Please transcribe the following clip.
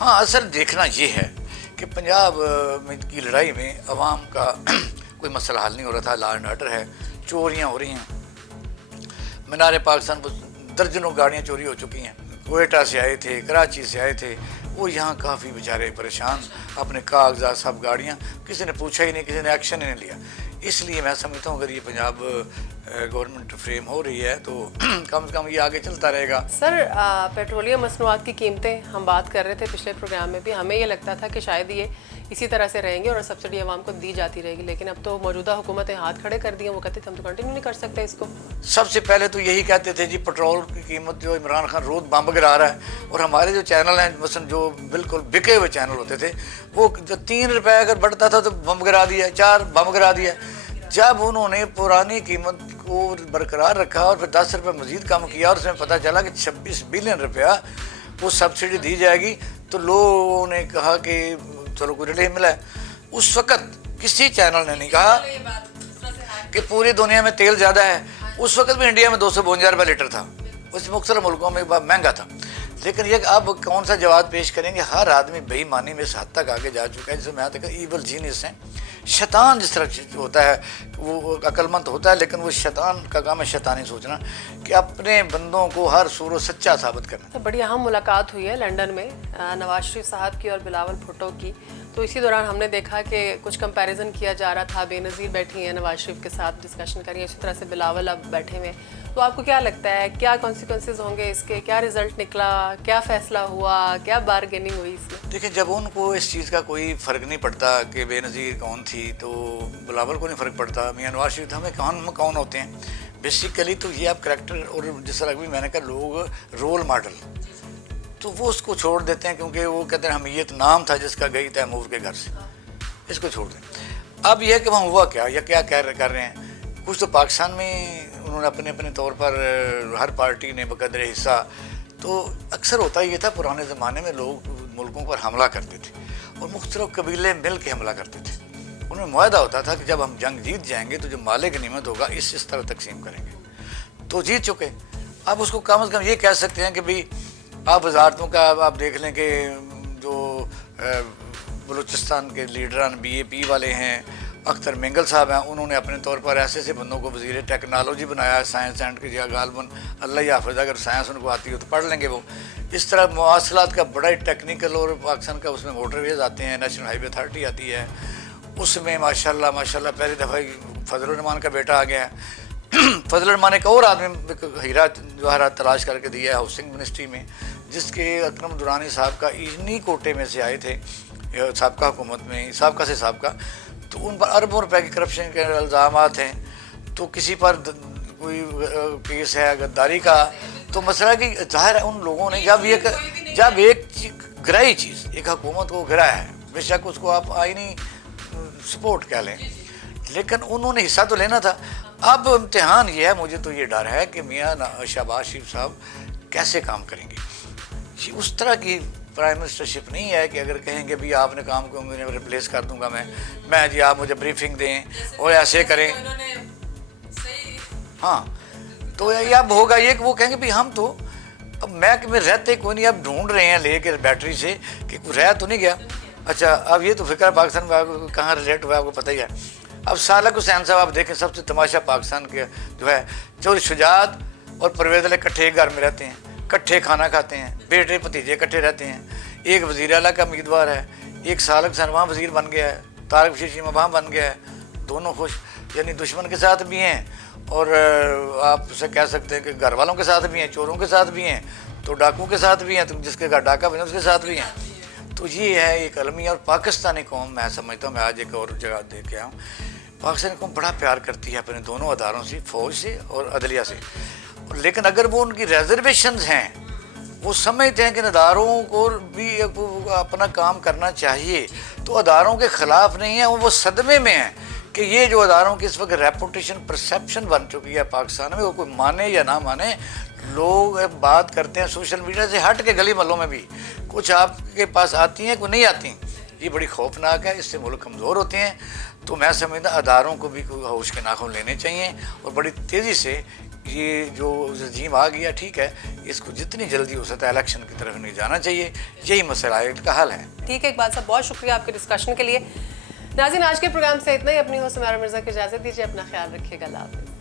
ہاں اصل دیکھنا یہ ہے کہ پنجاب میں کی لڑائی میں عوام کا کوئی مسئلہ حل نہیں ہو رہا تھا. لا اینڈ آرڈر ہے, چوریاں ہو رہی ہیں. مینار پاکستان پر درجنوں گاڑیاں چوری ہو چکی ہیں. کوئٹہ سے آئے تھے, کراچی سے آئے تھے, وہ یہاں کافی بیچارے پریشان, اپنے کاغذات سب گاڑیاں, کسی نے پوچھا ہی نہیں, کسی نے ایکشن ہی نہیں لیا. اس لیے میں سمجھتا ہوں اگر یہ پنجاب گورنمنٹ فریم ہو رہی ہے تو کم سے کم یہ آگے چلتا رہے گا. سر پیٹرولیم مصنوعات کی قیمتیں ہم بات کر رہے تھے پچھلے پروگرام میں بھی, ہمیں یہ لگتا تھا کہ شاید یہ اسی طرح سے رہیں گے اور سبسڈی عوام کو دی جاتی رہے گی, لیکن اب تو موجودہ حکومتیں ہاتھ کھڑے کر دی ہیں, وہ کہتے تھے ہم تو کنٹینیو نہیں کر سکتے اس کو. سب سے پہلے تو یہی کہتے تھے جی پٹرول کی قیمت جو عمران خان روز بم گرا رہا ہے, اور ہمارے جو چینل ہیں مثلا جو بالکل بکے ہوئے چینل ہوتے تھے وہ جو 3 روپے اگر بڑھتا تھا تو بم گرا دیا, 4 بم گرا دیا. جب انہوں نے پرانی قیمت کو برقرار رکھا اور پھر 10 روپے مزید کم کیا اور اس میں پتہ چلا کہ 26 بلین روپیہ وہ سبسڈی دی جائے گی, تو لوگوں نے کہا کہ چلو کوئی ریلیف ملا ہے. اس وقت کسی چینل نے نہیں کہا کہ پوری دنیا میں تیل زیادہ ہے. اس وقت بھی انڈیا میں 252 روپے لیٹر تھا, اس مختلف ملکوں میں مہنگا تھا. لیکن یہ اب کون سا جواب پیش کریں گے؟ ہر آدمی بے ایمانی میں اس حد تک آگے جا چکا ہے جسے میں دیکھا ایول جینیس ہیں. شیطان جس طرح ہوتا ہے وہ عقل مند ہوتا ہے, لیکن وہ شیطان کا کام ہے شیطانی سوچنا کہ اپنے بندوں کو ہر صورت سچا ثابت کرنا. بڑی اہم ملاقات ہوئی ہے لنڈن میں نواز شریف صاحب کی اور بلاول بھٹو کی, تو اسی دوران ہم نے دیکھا کہ کچھ کمپیریزن کیا جا رہا تھا. بے نظیر بیٹھی ہیں نواز شریف کے ساتھ ڈسکشن کر رہی ہیں, اسی طرح سے بلاول اب بیٹھے ہوئے. تو آپ کو کیا لگتا ہے کیا کانسیکوینسز ہوں گے اس کے, کیا رزلٹ نکلا, کیا فیصلہ ہوا, کیا بارگیننگ ہوئی اس میں؟ دیکھیں جب ان کو اس چیز کا کوئی فرق نہیں پڑتا کہ بے نظیر کون تھی, تو بلاول کو نہیں فرق پڑتا, میاں نواز شریف ہمیں کون ہوتے ہیں بیسیکلی. تو یہ آپ کریکٹر اور جس طرح بھی میں نے کہا لوگ رول ماڈل, تو وہ اس کو چھوڑ دیتے ہیں کیونکہ وہ کہتے ہیں حمیت نام تھا جس کا گئی تیمور کے گھر سے, اس کو چھوڑ دیں. اب یہ کہ وہاں ہوا کیا یا کیا کر رہے ہیں, کچھ تو پاکستان میں انہوں نے اپنے طور پر ہر پارٹی نے بقدر حصہ, تو اکثر ہوتا یہ تھا پرانے زمانے میں لوگ ملکوں پر حملہ کرتے تھے اور مختلف قبیلے مل کے حملہ کرتے تھے. ان میں معاہدہ ہوتا تھا کہ جب ہم جنگ جیت جائیں گے تو جو مال غنیمت ہوگا اس طرح تقسیم کریں گے. تو جیت چکے, اب اس کو کم از کم یہ کہہ سکتے ہیں کہ بھئی آپ وزارتوں کا آپ دیکھ لیں کہ جو بلوچستان کے لیڈران بی اے پی والے ہیں, اختر مینگل صاحب ہیں, انہوں نے اپنے طور پر ایسے بندوں کو وزیر ٹیکنالوجی بنایا, سائنس اینڈ کی جگہ غالباً اللہ ہی حافظ, اگر سائنس ان کو آتی ہو تو پڑھ لیں گے وہ. اس طرح مواصلات کا بڑا ہی ٹیکنیکل, اور پاکستان کا اس میں موٹر ویز آتے ہیں, نیشنل ہائی وے اتھارٹی آتی ہے, اس میں ماشاءاللہ پہلی دفعہ فضل الرحمان کا بیٹا آ گیا ہے. فضل الرحمان ایک اور آدمی ہیرا جواہرات تلاش کر کے دیا ہے ہاؤسنگ منسٹری میں, جس کے اکرم درانی صاحب کا انہی کوٹے میں سے آئے تھے سابقہ حکومت میں, سابقہ سے سابقہ. تو ان پر اربوں روپے کی کرپشن کے الزامات ہیں. تو کسی پر کوئی کیس ہے غداری کا, تو مسئلہ کہ ظاہر ہے ان لوگوں نے جب ایک گرائی چیز ایک حکومت کو گرایا ہے, بے شک اس کو آپ آئینی سپورٹ کہہ لیں, لیکن انہوں نے حصہ تو لینا تھا. اب امتحان یہ ہے, مجھے تو یہ ڈر ہے کہ میاں شہباز شریف صاحب کیسے کام کریں گے. یہ اس طرح کی پرائم منسٹر شپ نہیں ہے کہ اگر کہیں گے بھی آپ نے کام کو میں ریپلیس کر دوں گا میں جی آپ مجھے بریفنگ دیں اور ایسے کریں. ہاں تو یہ اب ہوگا یہ کہ وہ کہیں گے بھی ہم تو اب میں رہتے کوئی نہیں, اب ڈھونڈ رہے ہیں لے کے بیٹری سے کہ رہ تو نہیں گیا. اچھا اب یہ تو فکر پاکستان میں کہاں ریلیٹ ہوا ہے آپ کو پتہ ہی ہے. اب سالک حسین صاحب آپ دیکھیں, سب سے تماشا پاکستان کے جو ہے چور شجاعت اور پرویز علی کٹھے ایک گھر میں رہتے ہیں, کٹھے کھانا کھاتے ہیں, بیٹے بھتیجے کٹھے رہتے ہیں. ایک وزیر اعلیٰ کا امیدوار ہے, ایک سالک حسین وہاں وزیر بن گیا ہے, طارق بشیر چیمہ وہاں بن گیا ہے, دونوں خوش, یعنی دشمن کے ساتھ بھی ہیں اور آپ اسے کہہ سکتے ہیں کہ گھر والوں کے ساتھ بھی ہیں, چوروں کے ساتھ بھی ہیں, تو ڈاکوں کے ساتھ بھی ہیں, تو جس کے گھر ڈاکہ بنے اس کے ساتھ بھی ہیں. تو یہ ہے ایک عالمی اور پاکستانی قوم. میں سمجھتا ہوں, میں آج ایک اور جگہ دیکھ کے آیا ہوں, پاکستانی قوم بڑا پیار کرتی ہے اپنے دونوں اداروں سے, فوج سے اور عدلیہ سے. لیکن اگر وہ ان کی ریزرویشنز ہیں, وہ سمجھتے ہیں کہ اداروں کو بھی اپنا کام کرنا چاہیے, تو اداروں کے خلاف نہیں ہیں, وہ صدمے میں ہیں کہ یہ جو اداروں کی اس وقت ریپوٹیشن پرسیپشن بن چکی ہے پاکستان میں, وہ کوئی مانے یا نہ مانے, لوگ بات کرتے ہیں سوشل میڈیا سے ہٹ کے گلی محلوں میں بھی, کچھ آپ کے پاس آتی ہیں کوئی نہیں آتی. یہ بڑی خوفناک ہے, اس سے ملک کمزور ہوتے ہیں. تو میں سمجھتا اداروں کو بھی ہوش کے ناخن لینے چاہیے اور بڑی تیزی سے یہ جو رجیم آ گیا ٹھیک ہے، اس کو جتنی جلدی ہو سکتا ہے الیکشن کی طرف نہیں جانا چاہیے، یہی مسائل کا حل ہے۔ ٹھیک ہے اقبال صاحب، بہت شکریہ آپ کے ڈسکشن کے لیے۔ ناظرین آج کے پروگرام سے اتنا ہی، اپنی ہو سمیرا مرزا کی اجازت دیجیے، اپنا خیال رکھیے گا، اللہ حافظ۔